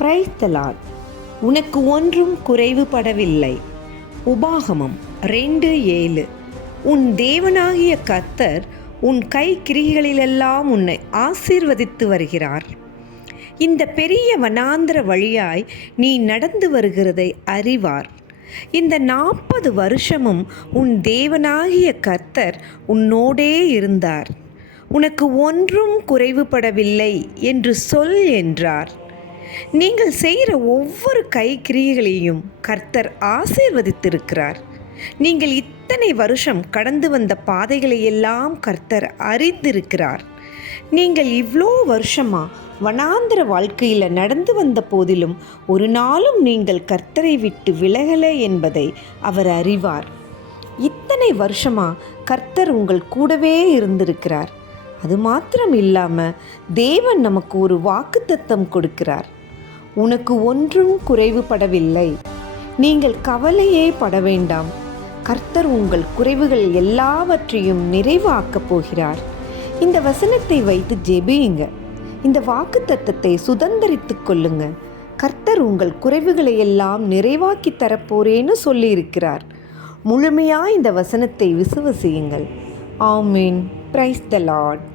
Praise the Lord. உனக்கு ஒன்றும் குறைவுபடவில்லை. உபாகமம் 2:7. உன் தேவனாகிய கர்த்தர் உன் கைக்கிரிகளிலெல்லாம் உன்னை ஆசீர்வதித்து வருகிறார். இந்த பெரிய வனாந்திர வழியாய் நீ நடந்து வருகிறதை அறிவார். இந்த 40 வருஷமும் உன் தேவனாகிய கர்த்தர் உன்னோடே இருந்தார். உனக்கு ஒன்றும் குறைவுபடவில்லை என்று சொல் என்றார். நீங்கள் செய்கிற ஒவ்வொரு கைக்கிரியைகளையும் கர்த்தர் ஆசீர்வதித்திருக்கிறார். நீங்கள் இத்தனை வருஷம் கடந்து வந்த பாதைகளை எல்லாம் கர்த்தர் அறிந்திருக்கிறார். நீங்கள் இவ்வளோ வருஷமாக வனாந்திர வாழ்க்கையில் நடந்து வந்த போதிலும் ஒரு நாளும் நீங்கள் கர்த்தரை விட்டு விலகலை என்பதை அவர் அறிவார். இத்தனை வருஷமாக கர்த்தர் உங்கள் கூடவே இருந்திருக்கிறார். அது மாத்திரம் இல்லாமல் தேவன் நமக்கு ஒரு வாக்குத்தத்தம் கொடுக்கிறார். உனக்கு ஒன்றும் குறைவுபடவில்லை. நீங்கள் கவலையே பட வேண்டாம். கர்த்தர் உங்கள் குறைவுகள் எல்லாவற்றையும் நிறைவாக்கப் போகிறார். இந்த வசனத்தை வைத்து ஜெபியுங்க. இந்த வாக்குத்தத்தத்தை சுதந்தரித்து கொள்ளுங்க. கர்த்தர் உங்கள் குறைவுகளை எல்லாம் நிறைவாக்கி தரப்போறேன்னு சொல்லியிருக்கிறார். முழுமையாக இந்த வசனத்தை விசுவசியுங்கள். ஆமீன். Praise the Lord.